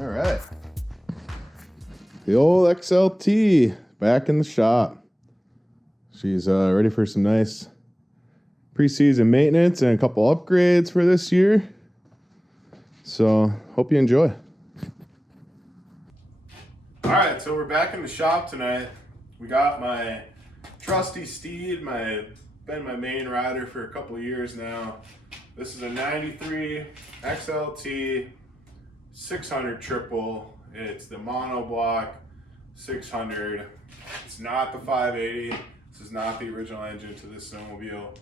All right. The old XLT back in the shop. She's ready for some nice preseason maintenance and a couple upgrades for this year. So, hope you enjoy. All right, so we're back in the shop tonight. We got my trusty steed, been my main rider for a couple of years now. This is a 93 XLT 600 triple. It's the monoblock 600. It's not the 580. This is not the original engine to this snowmobile.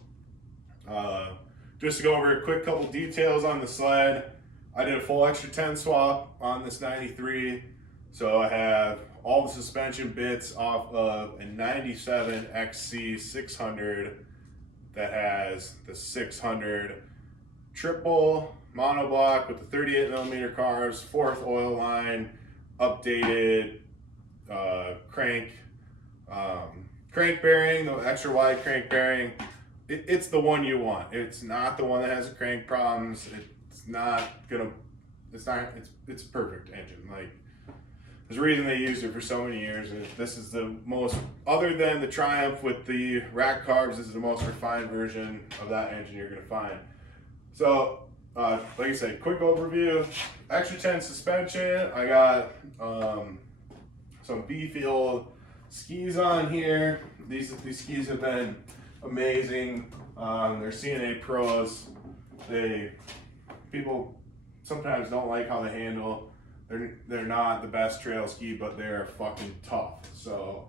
Just to go over a quick couple details on the sled, I did a full extra 10 swap on this 93. So I have all the suspension bits off of a 97 XC 600 that has the 600 triple monoblock with the 38 millimeter carbs, fourth oil line, updated crank bearing, the extra wide crank bearing. It's the one you want. It's not the one that has crank problems. It's a perfect engine. Like, there's a reason they used it for so many years. This is the most, other than the Triumph with the rack carbs, this is the most refined version of that engine you're gonna find. So, like I said, quick overview. Extra 10 suspension. I got some beefy old skis on here. These skis have been amazing. They're CNA Pros. People sometimes don't like how they handle. They're not the best trail ski, but they're fucking tough. So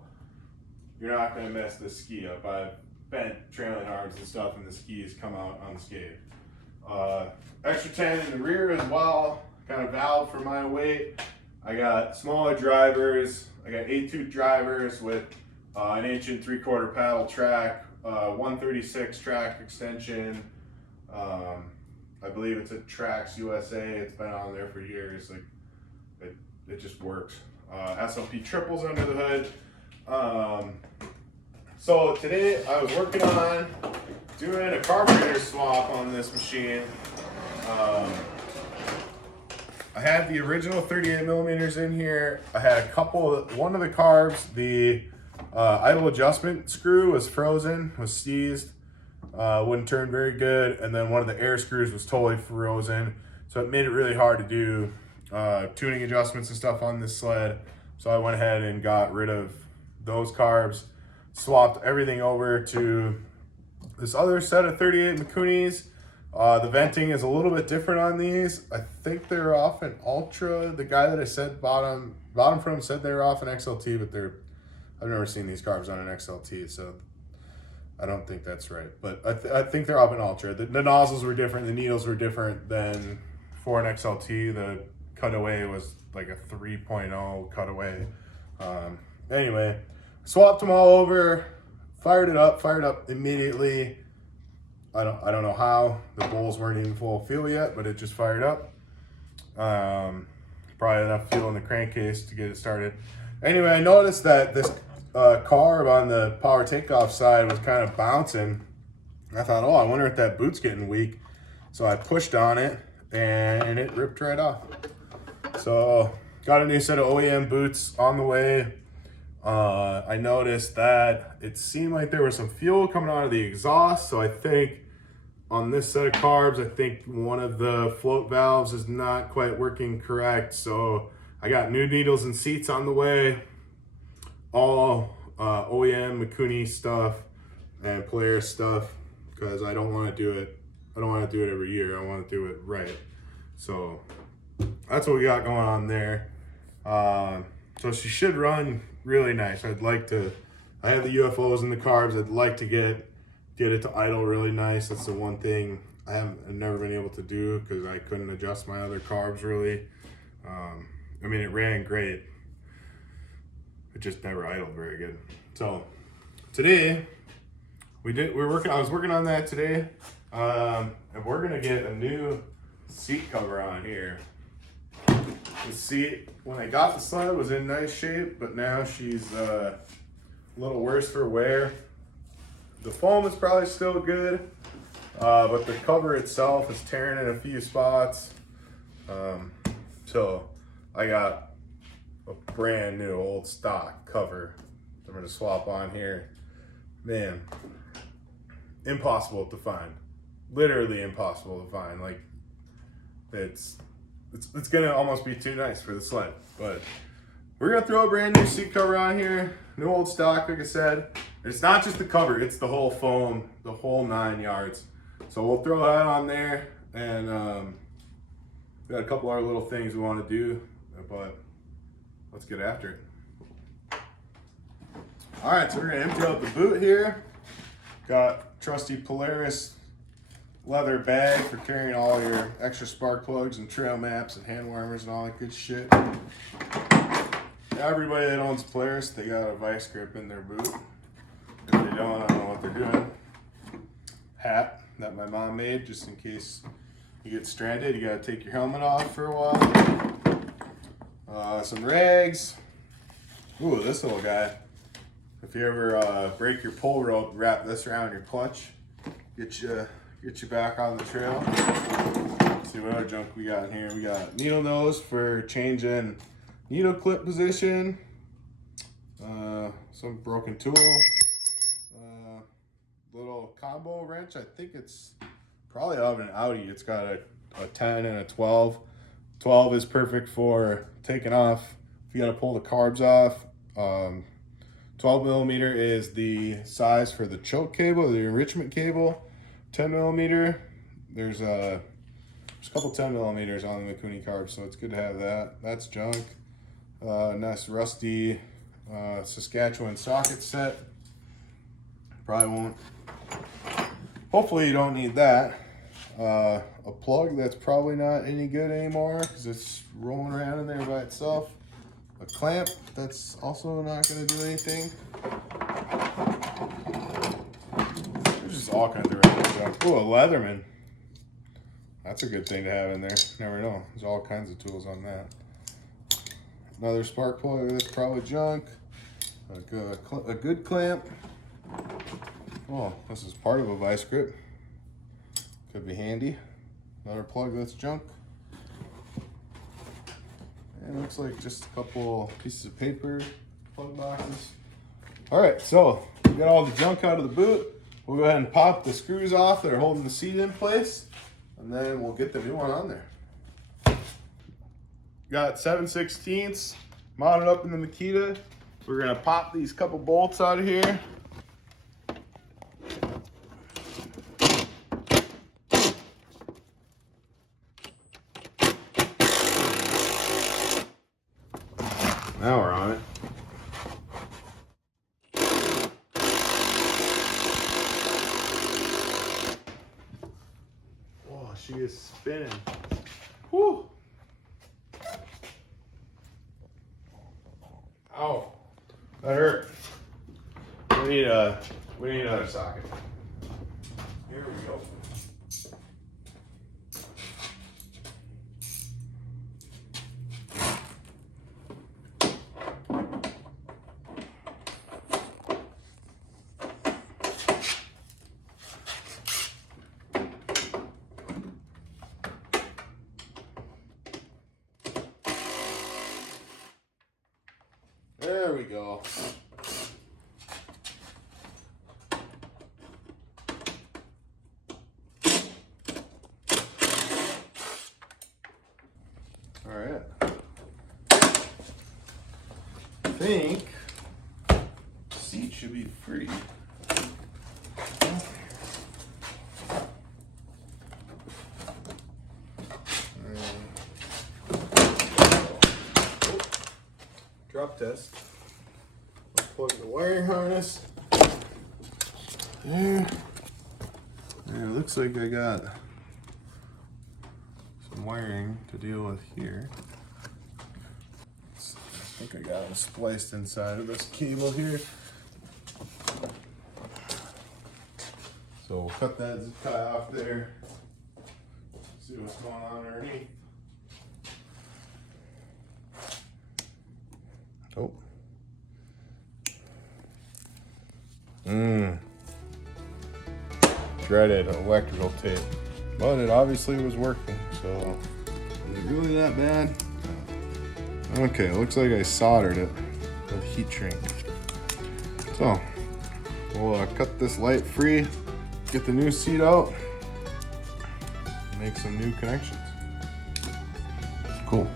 you're not gonna mess this ski up. I've bent trailing arms and stuff, and the skis come out unscathed. Extra 10 in the rear as well. Kind of valve for my weight. I got smaller drivers. I got 8-tooth drivers with an 1 3/4 paddle track, 136 track extension. I believe it's a Trax USA. It's been on there for years. Like, it just works. SLP triples under the hood. So today I was working on doing a carburetor swap on this machine. I had the original 38 millimeters in here. I had one of the carbs, the idle adjustment screw was frozen, was seized, wouldn't turn very good, and then one of the air screws was totally frozen, so it made it really hard to do tuning adjustments and stuff on this sled. So I went ahead and got rid of those carbs, swapped everything over to this other set of 38 Mikunis. The venting is a little bit different on these. I think they're off an Ultra. The guy that I said bought them from said they were off an XLT, but I've never seen these carbs on an XLT, so I don't think that's right. But I think they're off an Ultra. The nozzles were different. The needles were different than for an XLT. The cutaway was like a 3.0 cutaway. Anyway, swapped them all over, fired up immediately. I don't know how. The bowls weren't even full of fuel yet, but it just fired up. Probably enough fuel in the crankcase to get it started. Anyway, I noticed that this carb on the power takeoff side was kind of bouncing. I thought, I wonder if that boot's getting weak. So I pushed on it and it ripped right off. So got a new set of OEM boots on the way. I noticed that it seemed like there was some fuel coming out of the exhaust. So I think on this set of carbs, I think one of the float valves is not quite working correct. So I got new needles and seats on the way. All OEM Mikuni stuff and Polaris stuff, because I don't want to do it. I don't want to do it every year. I want to do it right. So that's what we got going on there. So she should run really nice. I have the UFOs and the carbs. I'd like to get it to idle really nice. That's the one thing I've never been able to do, because I couldn't adjust my other carbs really. I mean, it ran great. It just never idled very good. So today I was working on that today. And we're gonna get a new seat cover on here. The seat, when I got the sled, was in nice shape, but now she's a little worse for wear. The foam is probably still good, but the cover itself is tearing in a few spots. So I got a brand new old stock cover I'm gonna swap on here. Man, impossible to find. Literally impossible to find. Like, it's gonna almost be too nice for the sled. But we're gonna throw a brand new seat cover on here. New old stock, like I said. It's not just the cover, it's the whole foam, the whole 9 yards. So we'll throw that on there, and we got a couple other little things we want to do, but let's get after it. All right, so we're gonna empty out the boot here. Got trusty Polaris leather bag for carrying all your extra spark plugs and trail maps and hand warmers and all that good shit. Everybody that owns Polaris, they got a vice grip in their boot. If they don't, I don't know what they're doing. Hat that my mom made just in case you get stranded. You gotta take your helmet off for a while. Some rags. Ooh, this little guy. If you ever break your pull rope, wrap this around your clutch. Get you back on the trail. Let's see what other junk we got in here. We got needle nose for changing needle clip position. Some broken tool. Little combo wrench. I think it's probably out of an Audi. It's got a 10 and a 12. 12 is perfect for taking off if you got to pull the carbs off. 12 millimeter is the size for the choke cable, the enrichment cable. 10 millimeter, there's a couple 10 millimeters on the Mikuni carb, so it's good to have that. That's junk. Nice rusty Saskatchewan socket set. Probably won't. Hopefully you don't need that. A plug that's probably not any good anymore because it's rolling around in there by itself. A clamp that's also not going to do anything. There's just all kinds of random stuff. Ooh, a Leatherman. That's a good thing to have in there. Never know. There's all kinds of tools on that. Another spark plug that's probably junk. A good clamp. Oh, this is part of a vice grip. Could be handy. Another plug that's junk. And it looks like just a couple pieces of paper, plug boxes. All right, so we got all the junk out of the boot. We'll go ahead and pop the screws off that are holding the seat in place, and then we'll get the new one on there. Got 7/16 mounted up in the Makita. We're gonna pop these couple bolts out of here. Now we're on it. Oh, she is spinning. Whew. Ow. That hurt. We need another socket. Here we go. There we go. All right. I think the seat should be free. Drop test. Let's plug the wiring harness. There. And it looks like I got some wiring to deal with here. I think I got it spliced inside of this cable here. So we'll cut that zip tie off there. See what's going on underneath. Oh. Dreaded electrical tape. But it obviously was working, so is it really that bad? Okay, looks like I soldered it with heat shrink. So we'll cut this light free, get the new seat out, make some new connections. Cool.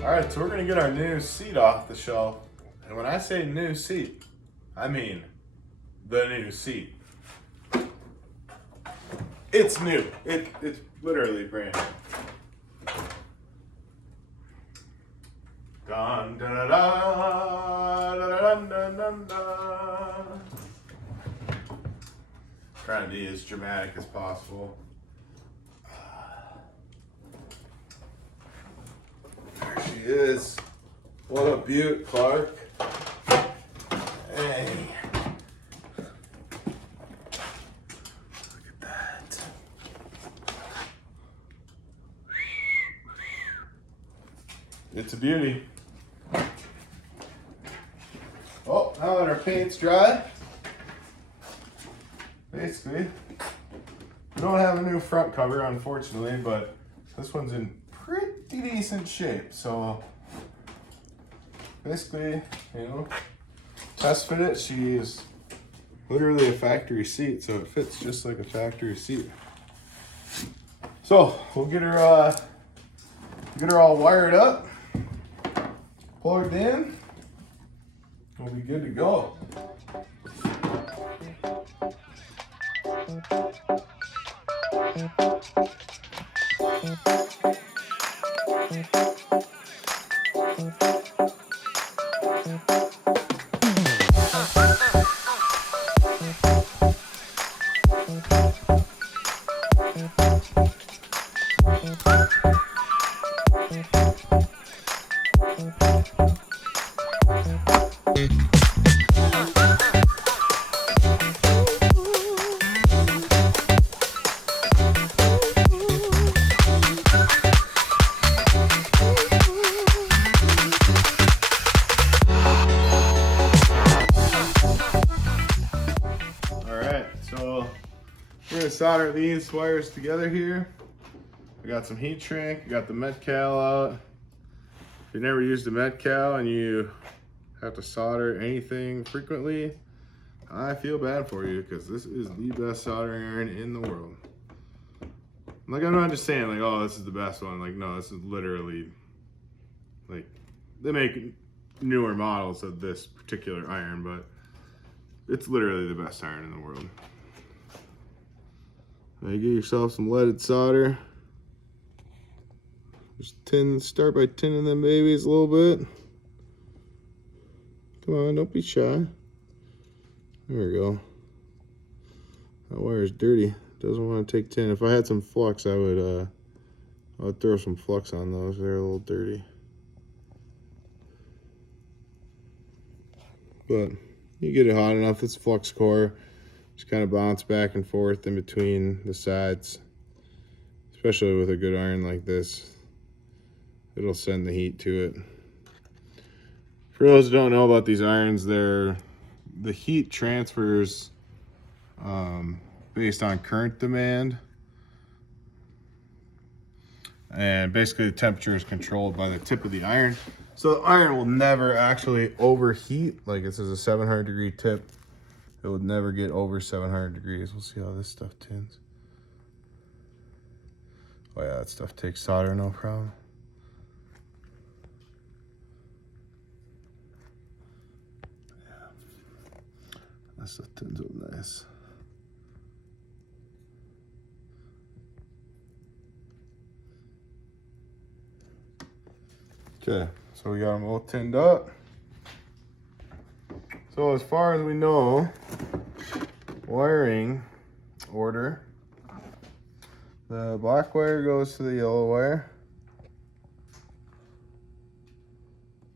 All right, so we're gonna get our new seat off the shelf. And when I say new seat, I mean the new seat. It's new. It's literally brand new. Dun, dun, dun, dun, dun, dun, dun, dun. Trying to be as dramatic as possible. There she is. What a beaut, Clark. Hey. Look at that. It's a beauty. Oh, now that our paint's dry, basically, we don't have a new front cover, unfortunately, but this one's in pretty decent shape. So basically, you know, test fit it. She's literally a factory seat, so it fits just like a factory seat. So we'll get her all wired up, plugged in. We'll be good to go. We're gonna solder these wires together here. We got some heat shrink, we got the Metcal out. If you've never used a Metcal and you have to solder anything frequently, I feel bad for you, because this is the best soldering iron in the world. Like, I'm not just saying like, oh, this is the best one. Like, no, this is literally, like, they make newer models of this particular iron, but it's literally the best iron in the world. Now you get yourself some leaded solder. Just start by tinning them babies a little bit. Come on, don't be shy. There we go. That wire's dirty. Doesn't want to take tin. If I had some flux, I would throw some flux on those. They're a little dirty. But you get it hot enough, it's flux core. Just kind of bounce back and forth in between the sides. Especially with a good iron like this, it'll send the heat to it. For those who don't know about these irons, the heat transfers based on current demand. And basically the temperature is controlled by the tip of the iron. So the iron will never actually overheat. Like, this is a 700-degree tip. It would never get over 700 degrees. We'll see how this stuff tins. Oh yeah, that stuff takes solder, no problem. Yeah. That stuff tins up nice. Okay, so we got them all tinned up. So as far as we know, wiring order, the black wire goes to the yellow wire.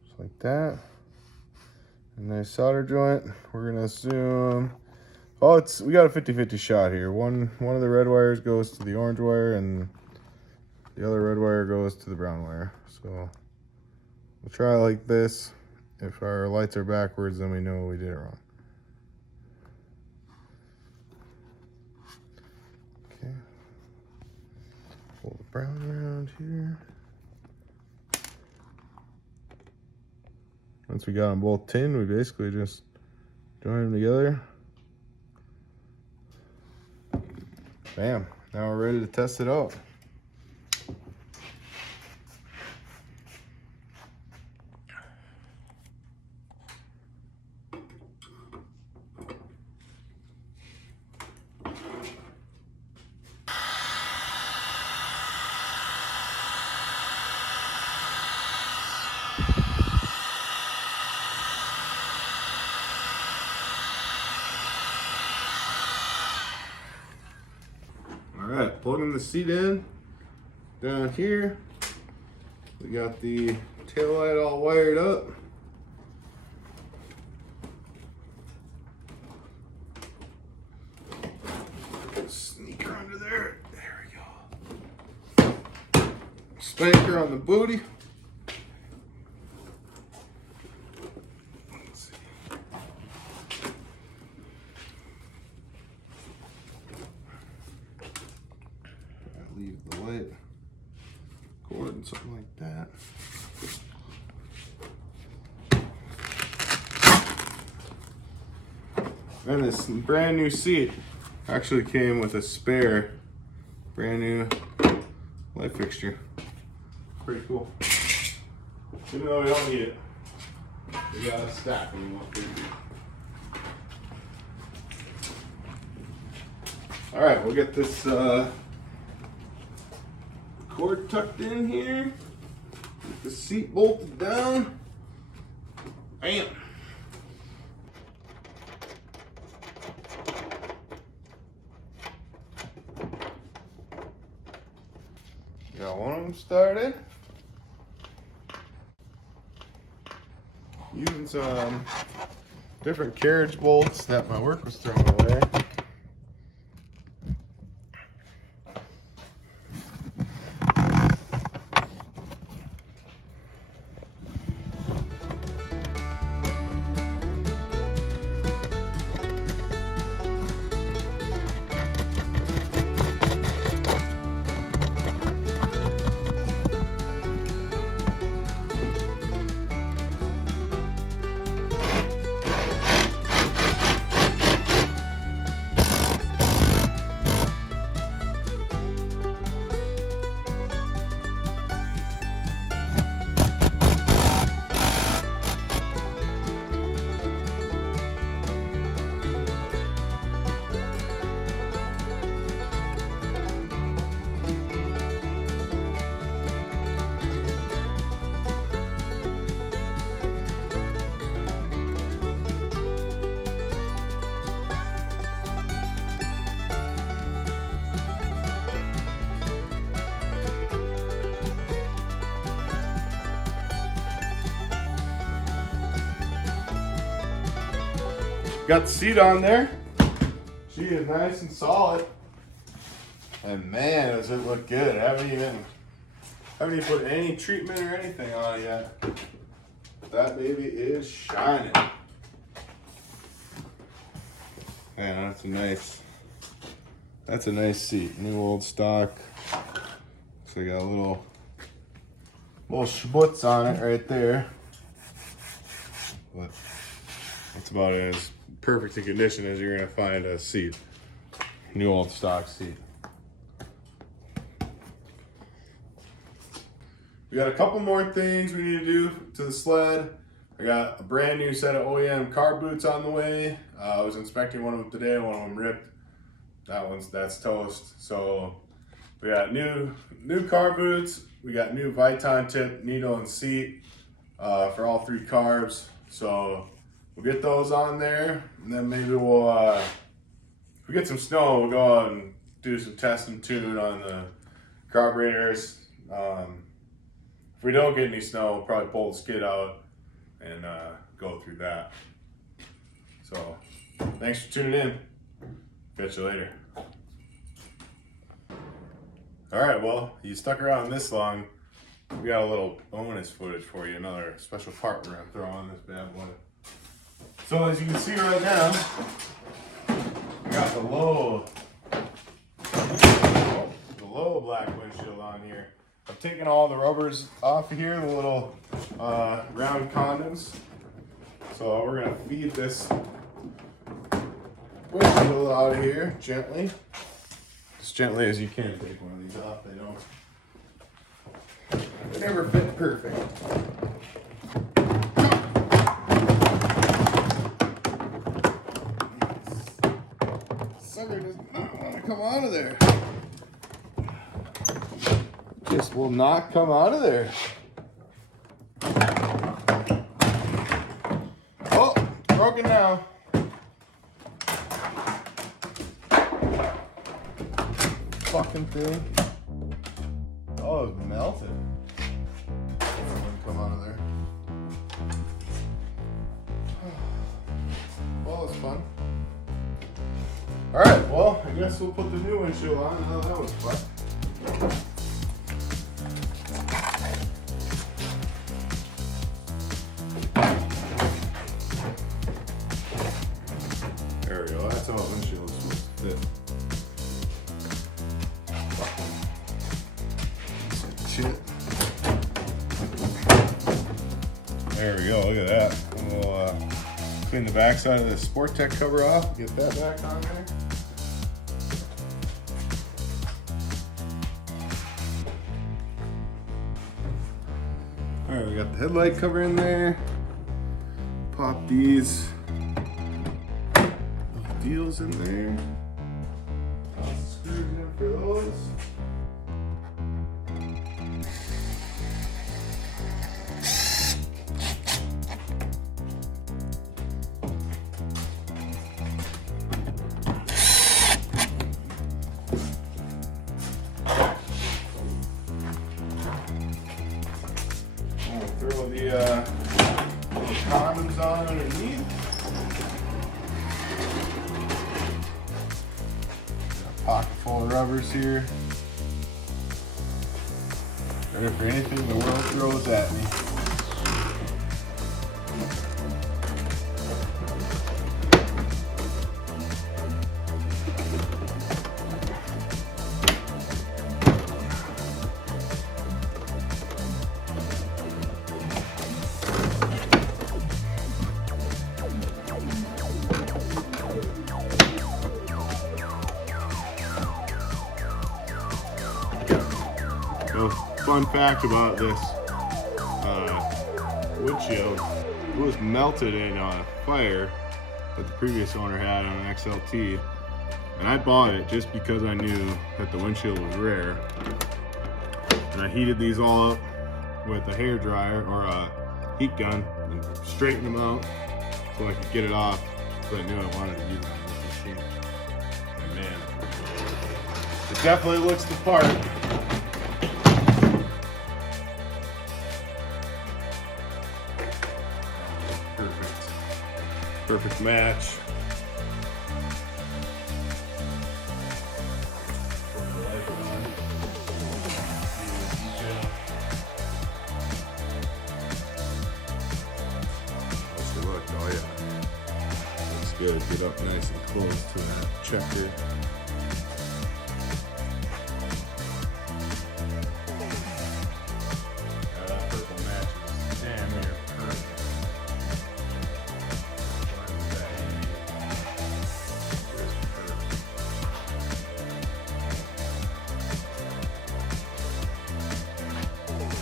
Just like that. And nice solder joint. We're gonna assume, we got a 50-50 shot here. One of the red wires goes to the orange wire, and the the other red wire goes to the brown wire. So we'll try like this. If our lights are backwards, then we know we did it wrong. Okay. Pull the brown around here. Once we got them both tin, we basically just join them together. Bam. Now we're ready to test it out. Alright, plugging the seat in. Down here, we got the tail light all wired up. Sneak her under there. There we go. Spanker on the booty. Let's see. Leave the light cord and something like that. And this brand new seat actually came with a spare brand new light fixture. Pretty cool. Even though we don't need it, we got a stack when we want to. All right, we'll get this cord tucked in here. Get the seat bolted down. Bam. Got one of them started. Using some different carriage bolts that my work was throwing away. Got the seat on there. She is nice and solid. And man, does it look good. I haven't even put any treatment or anything on it yet. That baby is shining. Man, that's a nice seat. New old stock. So I got a little schmutz on it right there. But that's about as perfect in condition as you're gonna find a seat. New old stock seat. We got a couple more things we need to do to the sled. I got a brand new set of OEM car boots on the way. I was inspecting one of them today, one of them ripped. That's toast. So we got new car boots. We got new Viton tip, needle and seat for all three carbs. So we'll get those on there, and then maybe we'll, if we get some snow, we'll go out and do some test and tune on the carburetors. If we don't get any snow, we'll probably pull the skid out and go through that. So, thanks for tuning in. Catch you later. All right, well, you stuck around this long. We got a little bonus footage for you, another special part we're gonna throw on this bad boy. So as you can see right now, we got the low black windshield on here. I've taken all the rubbers off of here, the little round condoms. So we're gonna feed this windshield out of here gently. As gently as you can. Take one of these off. They never fit perfect. Sucker does not want to come out of there. Just will not come out of there. Oh, broken now. Fucking thing. Oh, it's melted. Come out of there. Well, it's fun. Alright, well, I guess we'll put the new windshield on. Oh, that was fun. There we go. That's how a windshield is supposed to fit. Shit. There we go, look at that. And we'll clean the back side of the Sport Tech cover off, get that back on there. Alright, we got the headlight cover in there. Pop these deals in there. Toss the screws in for those. Throw the little condoms on underneath. Got a pocket full of rubbers here. Ready for anything the world throws at me. So, fun fact about this windshield, it was melted in a fire that the previous owner had on an XLT, and I bought it just because I knew that the windshield was rare. And I heated these all up with a hair dryer or a heat gun and straightened them out so I could get it off, because I knew I wanted to use it on this machine. And man, it definitely looks the part. Perfect match. Let's look. Oh yeah, looks good. Get up nice and close to that checker. That purple match is damn near perfect.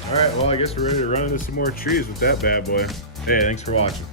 All right, well, I guess we're ready to run into some more trees with that bad boy. Hey, thanks for watching.